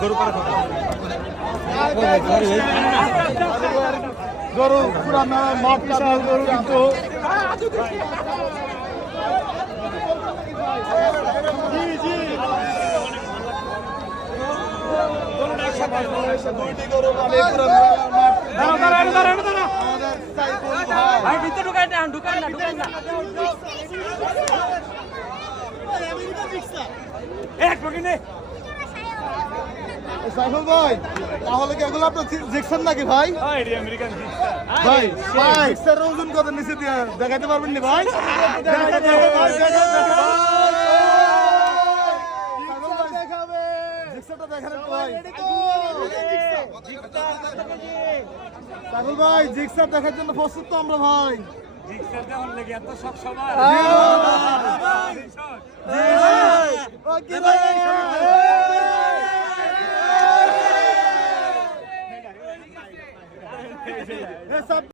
গরু গরু পুরা মাঠ গরু কিন্তু। ঢুকান না ঢুকান না এক পকিনে সাইফুল ভাই তাহলে কি এগুলো আপনার জিকছেন নাকি ভাই? ভাই ভাই জিক্সার ওজন কত নিচে দিয়ে দেখাতে পারবেন নি ভাই? দেখো ভাই সাইফুল জিক্সার দেখার জন্য প্রস্তুত তো আমরা ভাই। ওকে ভাই এ সব